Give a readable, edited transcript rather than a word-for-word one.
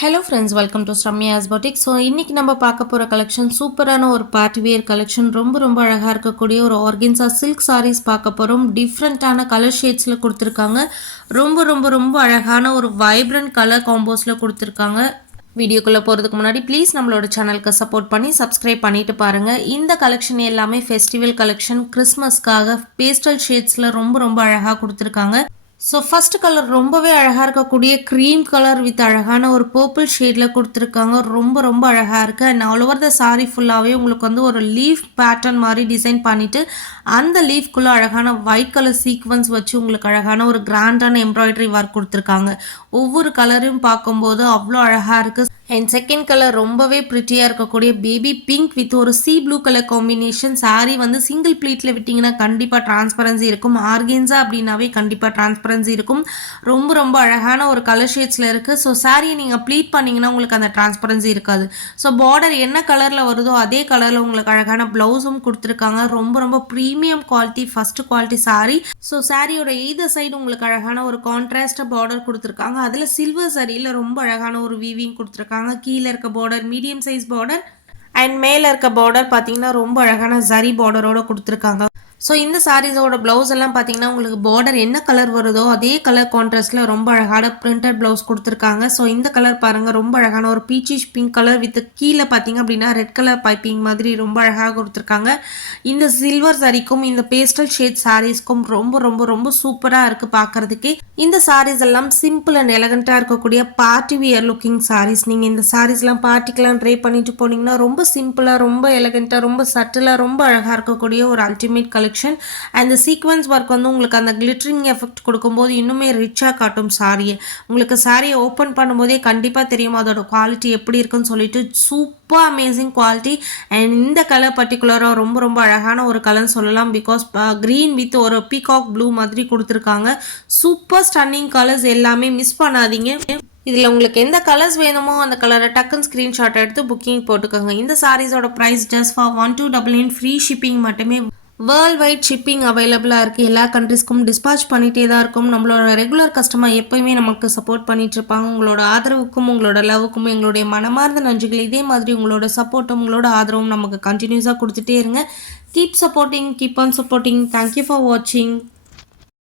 Hello friends, welcome to Sramya's boutique. So இன்றைக்கி நம்ம பார்க்க போகிற கலெக்ஷன் சூப்பரான ஒரு பார்ட்டி வியர் கலெக்ஷன். ரொம்ப ரொம்ப அழகாக இருக்கக்கூடிய ஒரு ஆர்கென்சா சில்க் சாரீஸ் பார்க்க போகிறோம். டிஃப்ரெண்ட்டான கலர் ஷேட்ஸில் கொடுத்துருக்காங்க. ரொம்ப ரொம்ப ரொம்ப அழகான ஒரு வைப்ரண்ட் கலர் காம்போஸில் கொடுத்துருக்காங்க. வீடியோக்குள்ளே போகிறதுக்கு முன்னாடி ப்ளீஸ் நம்மளோட சேனலுக்கு சப்போர்ட் பண்ணி சப்ஸ்கிரைப் பண்ணிட்டு பாருங்கள். இந்த கலெக்ஷன் எல்லாமே ஃபெஸ்டிவல் கலெக்ஷன். கிறிஸ்மஸ்க்காக பேஸ்டல் ஷேட்ஸில் ரொம்ப ரொம்ப அழகாக கொடுத்துருக்காங்க. ஸோ ஃபர்ஸ்ட் கலர் ரொம்பவே அழகாக இருக்கக்கூடிய க்ரீம் கலர் வித் அழகான ஒரு பர்பிள் ஷேடில் கொடுத்துருக்காங்க. ரொம்ப ரொம்ப அழகாக இருக்குது. And all over the sari ஃபுல்லாகவே உங்களுக்கு வந்து ஒரு லீஃப் பேட்டர்ன் மாதிரி டிசைன் பண்ணிவிட்டு அந்த லீஃப்குள்ளே அழகான ஒயிட் கலர் சீக்வன்ஸ் வச்சு உங்களுக்கு அழகான ஒரு கிராண்டான எம்ப்ராய்டரி ஒர்க் கொடுத்துருக்காங்க. ஒவ்வொரு கலரையும் பார்க்கும்போது அவ்வளோ அழகாக இருக்குது. அண்ட் செகண்ட் கலர் ரொம்பவே ப்ரிட்டியாக இருக்கக்கூடிய பேபி பிங்க் வித் ஒரு C blue colour combination. Sari வந்து சிங்கிள் ப்ளீட்டில் விட்டிங்கன்னா கண்டிப்பாக டிரான்ஸ்பரன்சி இருக்கும். ஆர்கென்ஸா அப்படின்னாவே கண்டிப்பாக டிரான்ஸ்பரன்சி இருக்கும். ரொம்ப ரொம்ப அழகான ஒரு கலர் ஷேட்ஸில் இருக்குது. ஸோ சாரியை நீங்கள் ப்ளீட் பண்ணிங்கன்னா உங்களுக்கு அந்த டிரான்ஸ்பரன்சி இருக்காது. ஸோ பார்டர் என்ன கலரில் வருதோ அதே கலரில் உங்களுக்கு அழகான ப்ளவுஸும் கொடுத்துருக்காங்க. ரொம்ப ரொம்ப premium quality, first quality sari. So சாரியோட எய்தர் சைடு உங்களுக்கு அழகான ஒரு கான்ட்ராஸ்டாக பார்டர் கொடுத்துருக்காங்க. அதில் சில்வர் சரியில் ரொம்ப அழகான ஒரு வீவிங் கொடுத்துருக்காங்க. கீழே இருக்க border medium size border and மேலே இருக்க பார்டர் பார்த்தீங்கன்னா ரொம்ப அழகான ஜரி பார்டரோட கொடுத்துருக்காங்க. ஸோ இந்த சாரீஸோட ப்ளவுஸ் எல்லாம் பார்த்தீங்கன்னா உங்களுக்கு பார்டர் என்ன கலர் வருதோ அதே கலர் கான்ட்ராஸ்டில் ரொம்ப அழகான பிரிண்டட் ப்ளவுஸ் கொடுத்துருக்காங்க. ஸோ இந்த கலர் பாருங்கள், ரொம்ப அழகான ஒரு பீச்சிஷ் பிங்க் கலர் வித் கீழே பார்த்தீங்க அப்படின்னா ரெட் கலர் பைப்பிங் மாதிரி ரொம்ப அழகாக கொடுத்துருக்காங்க. இந்த சில்வர் சரிக்கும் இந்த பேஸ்டல் ஷேட் சாரீஸ்க்கும் ரொம்ப ரொம்ப ரொம்ப சூப்பராக இருக்குது பார்க்குறதுக்கே. இந்த சாரீஸ் எல்லாம் சிம்பிள் அண்ட் எலகண்ட்டாக இருக்கக்கூடிய பார்ட்டி வியர் லுக்கிங் சாரீஸ். நீங்கள் இந்த சாரீஸ்லாம் பார்ட்டிக்கெலாம் ட்ரை பண்ணிட்டு போனீங்கன்னா ரொம்ப சிம்பிளாக, ரொம்ப எலகண்ட்டாக, ரொம்ப சட்டிலாக, ரொம்ப அழகாக இருக்கக்கூடிய ஒரு அல்டிமேட் கலெக்ஷன். அந்த சீக்வன்ஸ் ஒர்க் வந்து உங்களுக்கு அந்த கிளிட்டரிங் எஃபெக்ட் கொடுக்கும்போது இன்னுமே ரிச்சாக காட்டும் சாரியை. உங்களுக்கு சாரியை ஓப்பன் பண்ணும்போதே கண்டிப்பாக தெரியும் அதோட குவாலிட்டி எப்படி இருக்குன்னு சொல்லிட்டு. Super amazing quality. அண்ட் இந்த கலர் பர்டிகுலராக ரொம்ப ரொம்ப அழகான ஒரு கலர்னு சொல்லலாம். பிகாஸ் க்ரீன் வித் ஒரு பீகாக் ப்ளூ மாதிரி கொடுத்துருக்காங்க. சூப்பர் ஸ்டன்னிங் கலர்ஸ், எல்லாமே மிஸ் பண்ணாதீங்க. இதில் உங்களுக்கு எந்த கலர்ஸ் வேணுமோ அந்த கலரை டக்குன்னு ஸ்க்ரீன்ஷாட் எடுத்து புக்கிங் போட்டுக்கோங்க. இந்த சாரீஸோட price just for 1299 free shipping மட்டுமே. வேர்ல்ட் வைட் ஷிப்பிங் அவைலபிளாக இருக்குது. எல்லா கண்ட்ரிஸ்க்கும் டிஸ்பாச் பண்ணிகிட்டே தான் இருக்கும். நம்மளோட ரெகுலர் கஸ்டமர் எப்போயுமே நமக்கு சப்போர்ட் பண்ணிட்டு இருப்பாங்க. உங்களோட ஆதரவுக்கும் உங்களோட லவ்வுக்கும் எங்களுடைய மனமார்ந்த நன்றிகள். இதே மாதிரி உங்களோட சப்போர்ட்டும் உங்களோட ஆதரவும் நமக்கு கண்டினியூஸாக கொடுத்துட்டே இருங்க. Keep supporting, keep on supporting. Thank you for வாட்சிங்.